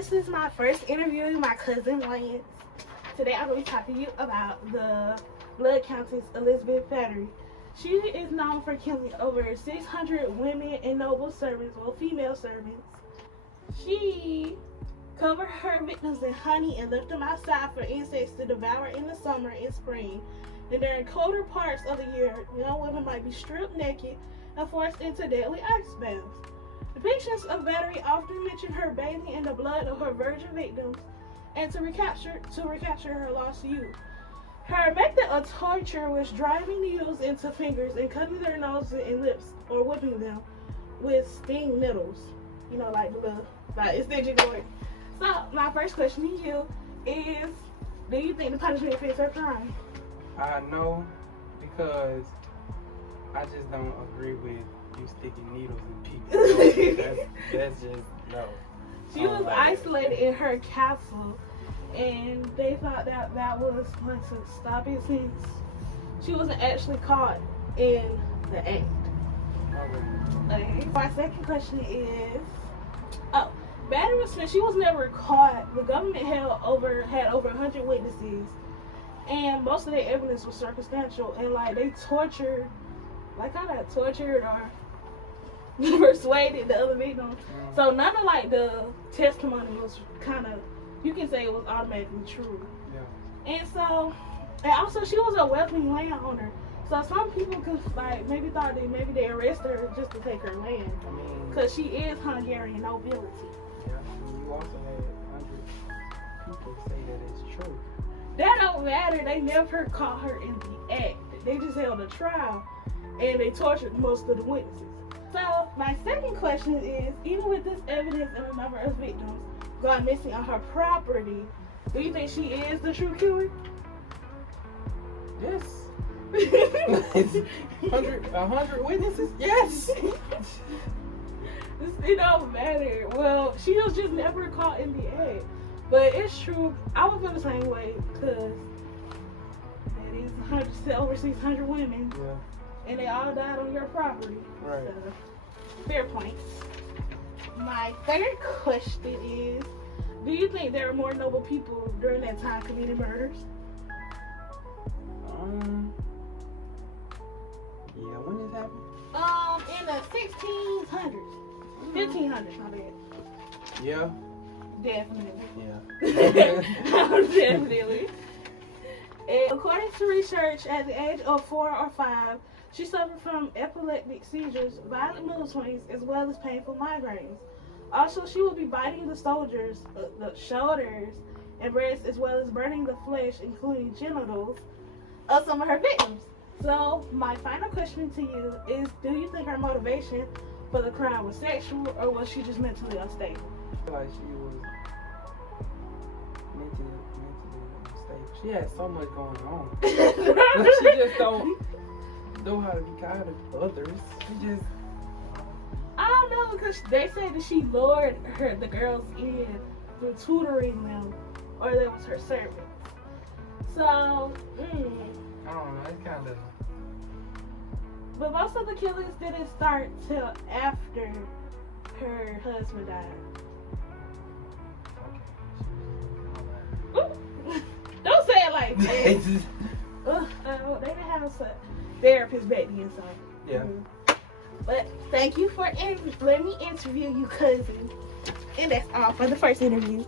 this is my first interview with my cousin Lance. Today I'm going to be talking to you about the Blood Countess Elizabeth Battery. She is known for killing over 600 women and noble servants, well, female servants. She covered her victims in honey and left them outside for insects to devour in the summer and spring. And during colder parts of the year, young women might be stripped naked and forced into deadly ice baths. Depictions of Battery often mention her bathing in the blood of her virgin victims and to recapture her lost youth. Her method of torture was driving needles into fingers and cutting their noses and lips or whipping them with sting needles. You know, like the little, like it's digital. So, my first question to you is, do you think the punishment fits her crime? No, because I just don't agree with you sticking needles in people. that's just, no. She was isolated in her castle, and they thought that was going to stop it since she wasn't actually caught in the act. Okay. My second question is, Battery was Smith, she was never caught. The government had over 100 witnesses, and most of their evidence was circumstantial, and like they tortured, like kind of tortured or persuaded the other victims. So none of like the testimony was kind of, you can say it was automatically true. Yeah. And so, and also she was a wealthy landowner. So some people could like maybe thought that maybe they arrested her just to take her land, because she is Hungarian nobility. Yeah, you also had 100 people say that it's true. That don't matter. They never caught her in the act. They just held a trial, and they tortured most of the witnesses. So my second question is, even with this evidence and the number of victims gone missing on her property, do you think she is the true killer? Yes. 100 witnesses? Yes. It don't matter. Well, she was just never caught in the act. But it's true. I would feel the same way, because it is over 600 women. Yeah. And they all died on your property. Right. So, fair points. My third question is, do you think there are more noble people during that time committing murders? Yeah, when this happened? In the 1600s. 1500s, my bad. Yeah. Definitely. Yeah. Definitely. And according to research, at the age of 4 or 5, she suffered from epileptic seizures, violent mood swings, as well as painful migraines. Also, she would be biting the soldiers, the shoulders, and breasts, as well as burning the flesh, including genitals, of some of her victims. So, my final question to you is, do you think her motivation for the crime was sexual, or was she just mentally unstable? I feel like she was mentally unstable. She had so much going on. She just don't know how to be kind to others. She just, I don't know, because they said that she lured the girls in through tutoring them, or that was her servant. So, I don't know, it's kind of... But most of the killings didn't start till after her husband died. Okay. Don't say it like that. They didn't have a therapist back then, so. Yeah. But thank you for letting me interview you, cousin. And that's all for the first interview.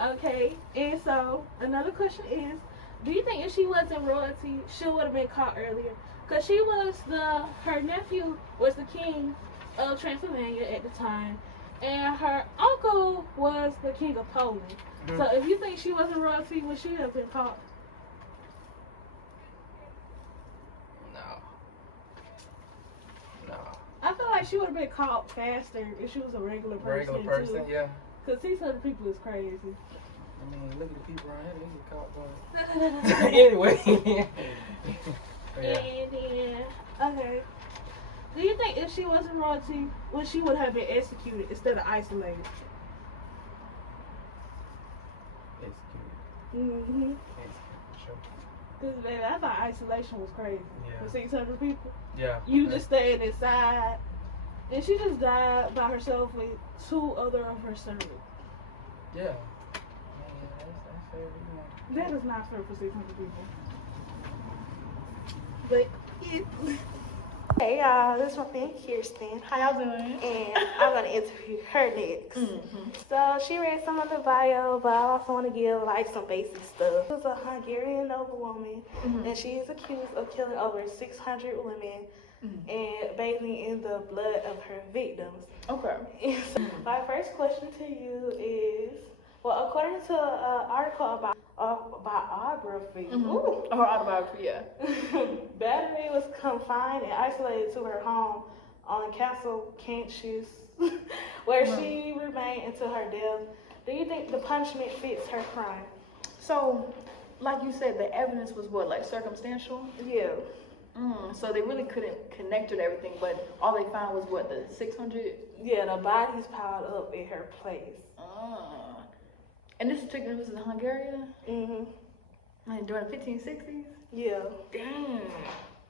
Okay, and so another question is, do you think if she wasn't royalty, she would have been caught earlier? Because she was her nephew was the king of Transylvania at the time, and her uncle was the king of Poland. Mm-hmm. So if you think she wasn't royalty, would she have been caught? No. I feel like she would have been caught faster if she was a regular person. Too. Yeah. Because 600 people is crazy. I mean, look at the people around here, they get caught going. Anyway. Yeah. And then, okay. Do you think if she wasn't royalty, she would have been executed instead of isolated? Executed. Mm-hmm. Sure. Because, baby, I thought isolation was crazy. Yeah. For 600 people. Yeah. You just staying inside And she just died by herself with 2 other of her servants. Yeah. That's fair. That is not fair for 600 people. But yeah. Hey y'all, this is my friend Kirsten. How y'all doing? And I'm gonna interview her next. So she read some of the bio, but I also want to give like some basic stuff. She was a Hungarian noblewoman, and she is accused of killing over 600 women and bathing in the blood of her victims. Okay. My first question to you is, well, according to an article about a biography, Her autobiography, yeah. Battery was confined and isolated to her home on Castle Cancius, where she remained until her death. Do you think the punishment fits her crime? So, like you said, the evidence was what, like circumstantial? Yeah. So they really couldn't connect her to everything, but all they found was what, the 600? Yeah, the bodies piled up in her place. And this was in Hungary? Mhm. Like during the 1560s? Yeah. Dang.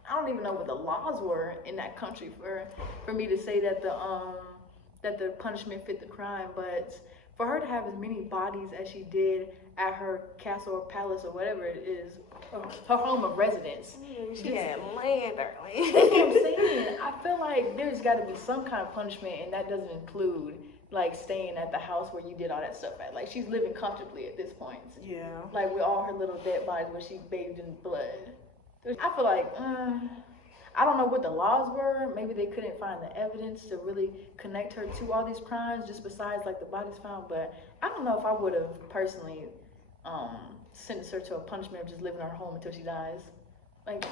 I don't even know what the laws were in that country for me to say that the punishment fit the crime, but for her to have as many bodies as she did at her castle or palace or whatever it is, her home of residence. She had land, darling. That's what I'm saying. I feel like there's got to be some kind of punishment, and that doesn't include like staying at the house where you did all that stuff at. Like she's living comfortably at this point. Yeah. Like with all her little dead bodies where she bathed in blood. I feel like, I don't know what the laws were. Maybe they couldn't find the evidence to really connect her to all these crimes, just besides like the bodies found. But I don't know if I would have personally sentenced her to a punishment of just living in her home until she dies. Like,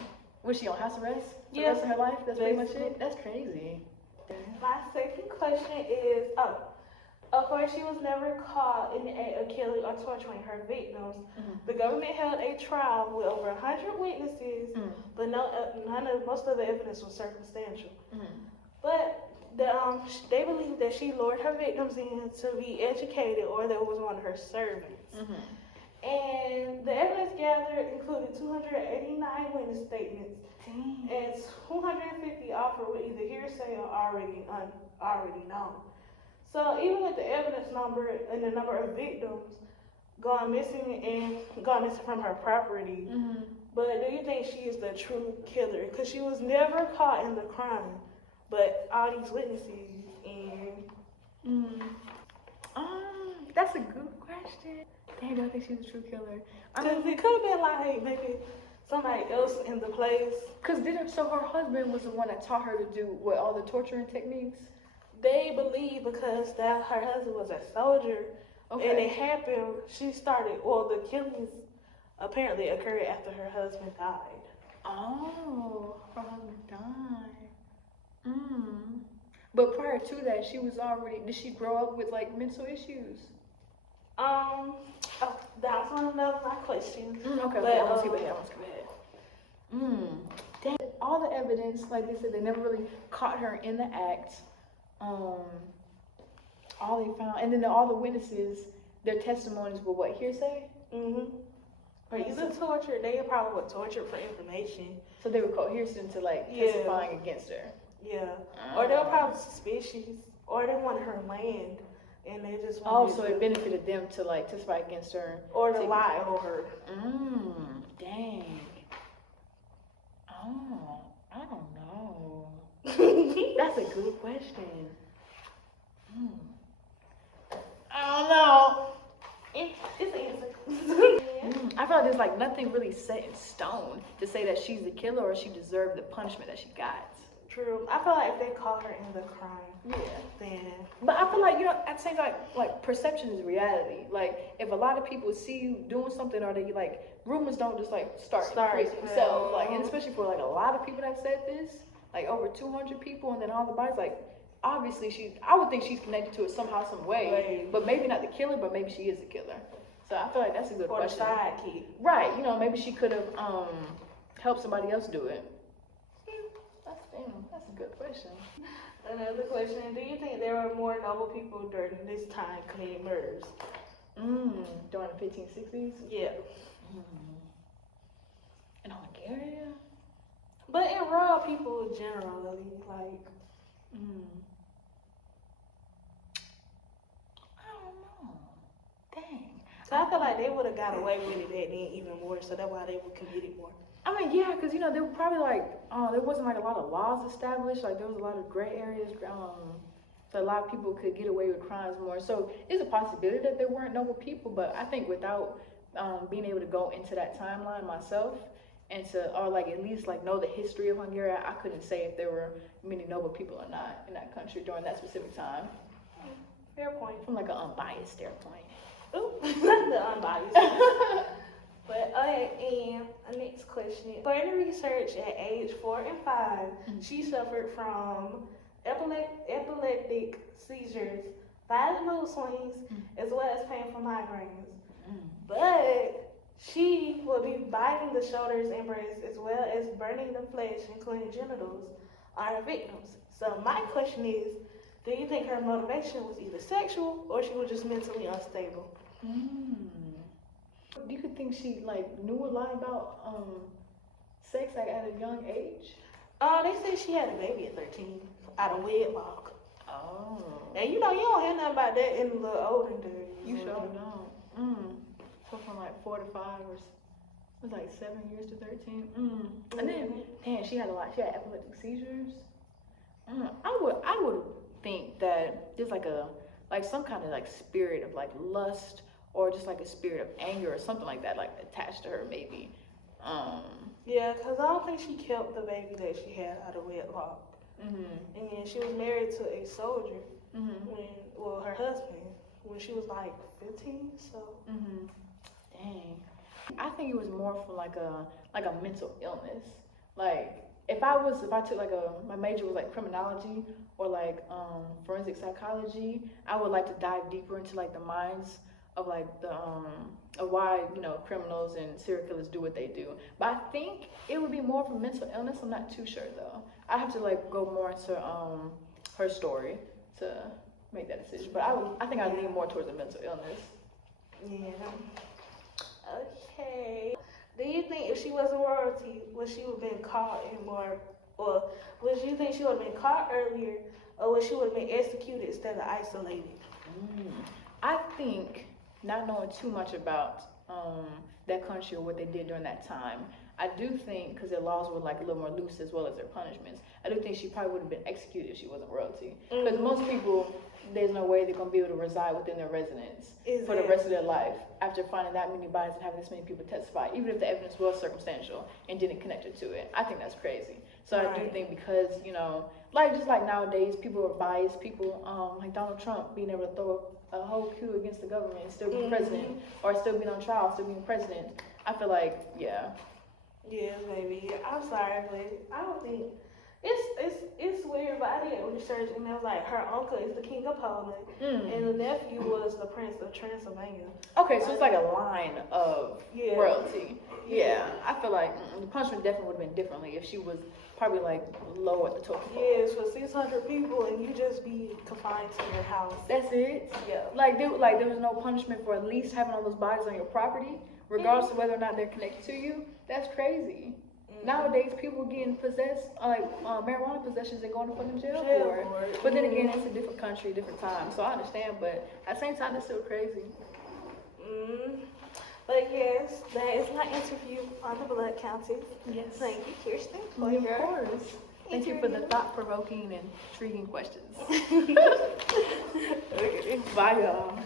was she on house arrest for the rest of her life? That's pretty much it. That's crazy. My second question is, of course, she was never caught in the act of killing or torturing her victims. The government held a trial with over 100 witnesses, but most of the evidence was circumstantial. But they believe that she lured her victims in to be educated, or that was one of her servants. And the evidence gathered included 289 witness statements, and 250 offered with either hearsay or already known. So even with the evidence number and the number of victims gone missing from her property, but do you think she is the true killer? Because she was never caught in the crime, but all these witnesses and that's a good question. Dang, do I think she's a true killer? I mean, it could have been like maybe somebody else in the place. So her husband was the one that taught her to do what, all the torturing techniques? They believe because that her husband was a soldier, and it happened. The killings apparently occurred after her husband died. Oh, her husband died. But prior to that, did she grow up with like mental issues? That's one of my questions. Okay, but, I'm gonna skip ahead. Dang, all the evidence, like they said, they never really caught her in the act. All they found, and then all the witnesses, their testimonies were what, hearsay? Or either torture, they probably were tortured for information. So they were coerced into like testifying against her. Yeah. Or they were probably suspicious, or they wanted her land, and they just so it benefited them to like testify against her. Or to lie on her. Dang. Oh, I don't know. That's a good question. I don't know. It's answer. I feel like there's like nothing really set in stone to say that she's the killer or she deserved the punishment that she got. True. I feel like if they caught her in the crime, then. But I feel like, at the same time, like perception is reality. Like if a lot of people see you doing something, or they like rumors don't just like start themselves. Like, and especially for like a lot of people that said this, like over 200 people, and then all the bodies, like obviously I would think she's connected to it somehow, some way. But maybe not the killer, but maybe she is the killer. So I feel like that's a good question. Or the sidekick. Right. Maybe she could have helped somebody else do it. That's a good question. Another question: do you think there were more noble people during this time committing murders? During the 1560s? Yeah. In Hungary? But in rural people generally, like. So I feel like they would have got away with it back then even more, so that's why they would commit it more. I mean, yeah, because, you know, they were probably like, there wasn't like a lot of laws established. Like, there was a lot of gray areas. So a lot of people could get away with crimes more. So it's a possibility that there weren't noble people, but I think without being able to go into that timeline myself and or like at least like know the history of Hungary, I couldn't say if there were many noble people or not in that country during that specific time. Fair point. From like an unbiased standpoint. Ooh, the unbiased. But and the next question. According to research, at age 4 and 5, she suffered from epileptic seizures, violent mood swings, as well as painful migraines. But she will be biting the shoulders and breasts, as well as burning the flesh, including genitals, on her victims. So my question is, do you think her motivation was either sexual or she was just mentally unstable? Do you think she like knew a lot about sex like at a young age? They say she had a baby at 13 out of wedlock. Oh. And you know, you don't hear nothing about that in the older days. You sure don't. So from like 4 to 5 or it was like 7 years to 13. And then, damn, she had epileptic seizures. I would think that there's like some kind of like spirit of like lust or just like a spirit of anger or something like that, like attached to her maybe. Yeah, because I don't think she kept the baby that she had out of wedlock. And then she was married to a soldier her husband, when she was like 15, so. Dang. I think it was more for like a mental illness. Like if I took like my major was like criminology or like forensic psychology, I would like to dive deeper into like the minds of like of why, you know, criminals and serial killers do what they do. But I think it would be more of a mental illness. I'm not too sure though. I have to like go more into her story to make that decision. But I think I lean more towards a mental illness. Yeah. Okay. Do you think if she was a royalty, would she have been caught in more, or would you think she would have been caught earlier, or would she would have been executed instead of isolated? I think, not knowing too much about that country or what they did during that time, I do think, because their laws were like a little more loose as well as their punishments, I do think she probably would have been executed if she wasn't royalty. Because most people, there's no way they're going to be able to reside within their residence for the rest of their life after finding that many bodies and having this many people testify, even if the evidence was circumstantial and didn't connect it to it. I think that's crazy. So I do think because, you know, like just like nowadays, people are biased. People like Donald Trump being able to throw a whole coup against the government and still be president, or still being on trial, still being president. I feel like, yeah. Yeah, maybe. I'm sorry, but I don't think it's weird. But I did research, and it was like her uncle is the king of Poland, and the nephew was the prince of Transylvania. Okay, so it's like a line of royalty. Yeah, I feel like the punishment definitely would have been differently if she was probably like low at the top. Yeah, it's for 600 people, and you just be confined to your house. That's it. Yeah. Like there was no punishment for at least having all those bodies on your property, regardless of whether or not they're connected to you. That's crazy. Nowadays, people getting possessed, like marijuana possessions, and going to fucking jail for it. But then again, it's a different country, different time. So I understand, but at the same time, it's still crazy. But yes, that is my interview on the blood counting. Yes. Thank you, Kirsten. Of course. Thank you for the thought-provoking and intriguing questions. Bye, y'all.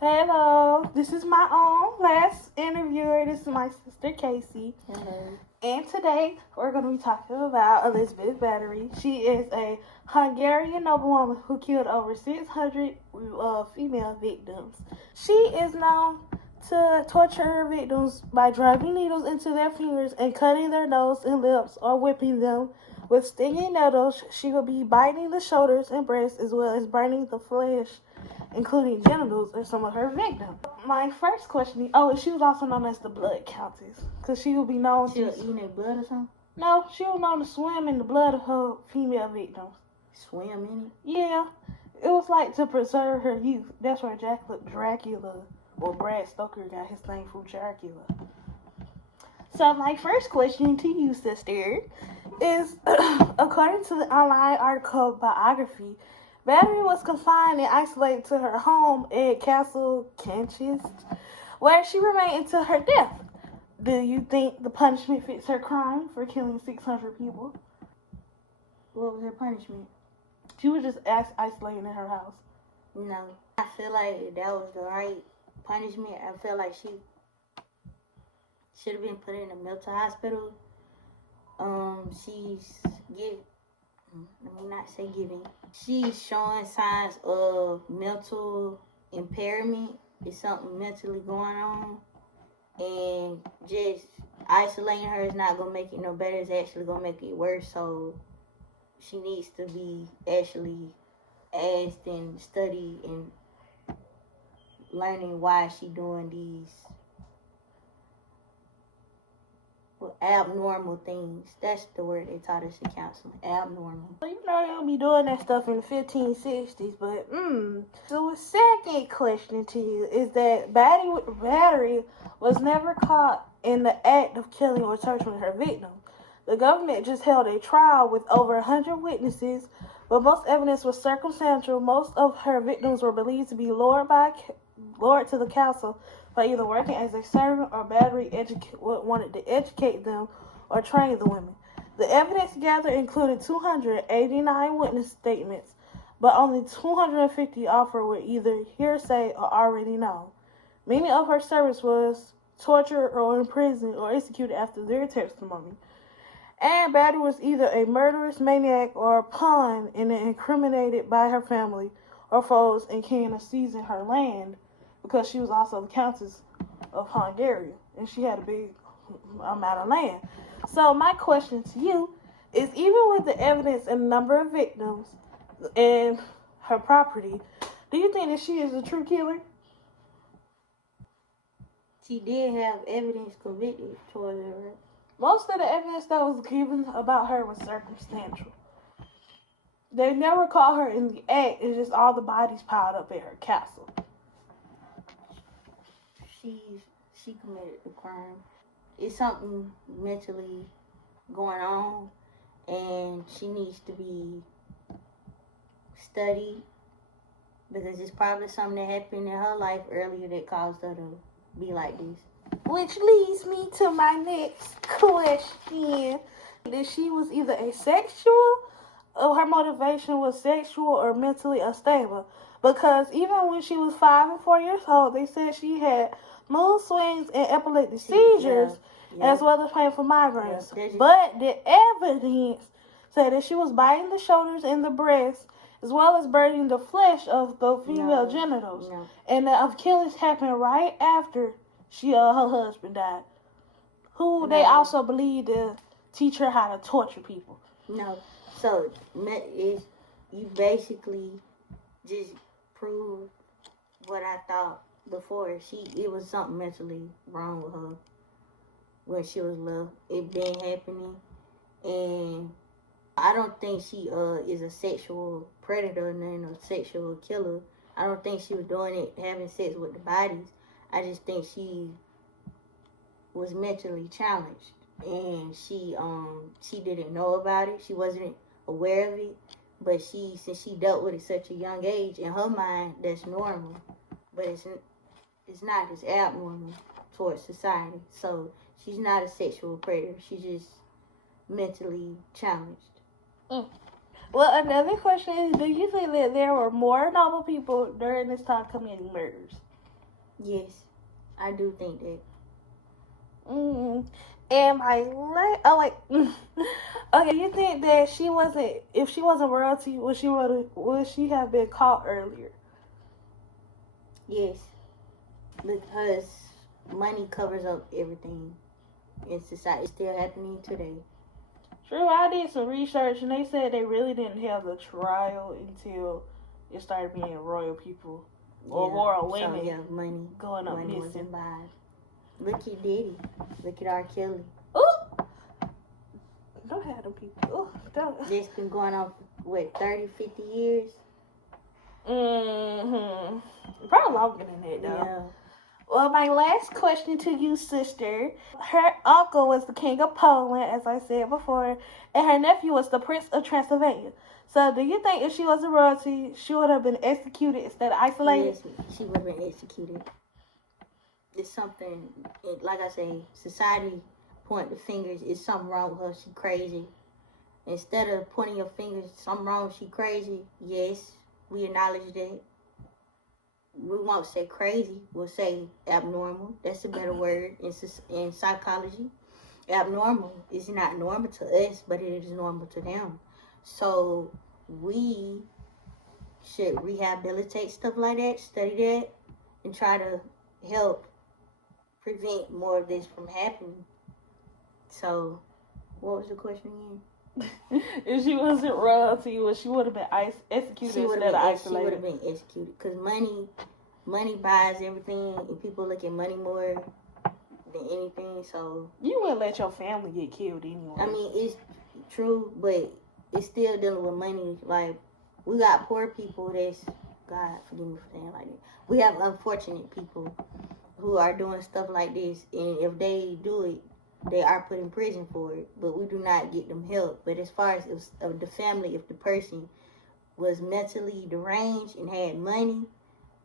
Hello, this is my last interviewer. This is my sister Casey. Hello. And today we're going to be talking about Elizabeth Bathory. She is a Hungarian noblewoman who killed over 600 female victims. She is known to torture her victims by driving needles into their fingers and cutting their nose and lips or whipping them with stinging needles. She will be biting the shoulders and breasts as well as burning the flesh, including genitals, of some of her victims. My first question is, and she was also known as the Blood Countess, because she would be known She was eating their blood or something? No, she was known to swim in the blood of her female victims. Swim in it? Yeah, it was like to preserve her youth. That's where Dracula, or Brad Stoker got his name from, Dracula. So my first question to you, sister, is according to the online article biography, Battery was confined and isolated to her home at Castle Kenchist, where she remained until her death. Do you think the punishment fits her crime for killing 600 people? What was her punishment? She was just isolated in her house. No. I feel like that was the right punishment. I feel like she should have been put in a mental hospital. She's showing signs of mental impairment. It's something mentally going on. And just isolating her is not going to make it no better. It's actually going to make it worse. So she needs to be actually asked and studied and learning why she doing these abnormal things. That's the word they taught us in counseling. Abnormal. You know they don't be doing that stuff in the 1560s, but So the second question to you is that Battery was never caught in the act of killing or torturing her victim. The government just held a trial with over 100 witnesses, but most evidence was circumstantial. Most of her victims were believed to be lured to the castle by either working as a servant or Battery wanted to educate them or train the women. The evidence gathered included 289 witness statements, but only 250 offered were either hearsay or already known. Many of her servants was tortured or imprisoned or executed after their testimony. And Battery was either a murderous maniac or a pawn and incriminated by her family or foes in kin of seizing her land, because she was also the Countess of Hungary, and she had a big amount of land. So my question to you is, even with the evidence and the number of victims and her property, do you think that she is a true killer? She did have evidence convicted towards her, right? Most of the evidence that was given about her was circumstantial. They never caught her in the act. It's just all the bodies piled up at her castle. She committed the crime. It's something mentally going on, and she needs to be studied, because it's probably something that happened in her life earlier that caused her to be like this. Which leads me to my next question. That she was either asexual, or her motivation was sexual or mentally unstable. Because even when she was 5 and 4 years old, they said she had mood swings and epileptic seizures, as well as painful migraines. But the evidence said that she was biting the shoulders and the breast, as well as burning the flesh of the female genitals. And the killings happened right after her husband died, who they also believed to teach her how to torture people. No. So, you basically just proved what I thought before. It was something mentally wrong with her when she was little. It been happening, and I don't think she is a sexual predator and a sexual killer. I don't think she was doing it, having sex with the bodies. I just think she was mentally challenged, and she didn't know about it. She wasn't aware of it, but since she dealt with it at such a young age, in her mind that's normal, but it's not. It's abnormal towards society. So she's not a sexual predator. She's just mentally challenged. Well, another question is, do you think that there were more noble people during this time committing murders? Yes, I do think that. And okay, you think that if she wasn't royalty, would she have been caught earlier? Yes, because money covers up everything in society. It's still happening today. True, I did some research, and they said they really didn't have the trial until it started being royal people or royal women money going up missing. Look at Diddy. Look at R. Kelly. Ooh! Don't have them people. Ooh, don't. It's been going on for, 30, 50 years? Probably longer than that, though. Well, my last question to you, sister. Her uncle was the king of Poland, as I said before, and her nephew was the prince of Transylvania. So, do you think if she was a royalty, she would have been executed instead of isolated? Yes, she would have been executed. It's something, like I say, society point the fingers. It's something wrong with her. She crazy. Instead of pointing your fingers, something wrong, she crazy. Yes, we acknowledge that. We won't say crazy. We'll say abnormal. That's a better word in psychology. Abnormal is not normal to us, but it is normal to them. So we should rehabilitate stuff like that, study that, and try to help prevent more of this from happening. So, what was the question again? If she wasn't royalty, she would have been executed instead of isolated. She would have been executed because money buys everything, and people look at money more than anything. So you wouldn't let your family get killed anyway. I mean, it's true, but it's still dealing with money. Like, we got poor people that's, God forgive me for saying like that. We have unfortunate people who are doing stuff like this, and if they do it, they are put in prison for it, but we do not get them help. But as far as of the family, if the person was mentally deranged and had money,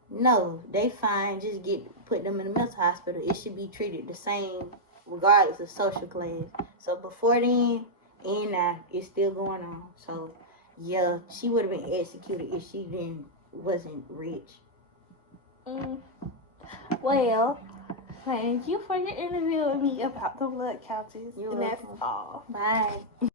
no, they fine. Just put them in a mental hospital. It should be treated the same regardless of social class. So before then and now, it's still going on. So yeah, she would have been executed if she wasn't rich. Well, thank you for your interview with me about the blood countess. You're and welcome. That's all. Bye.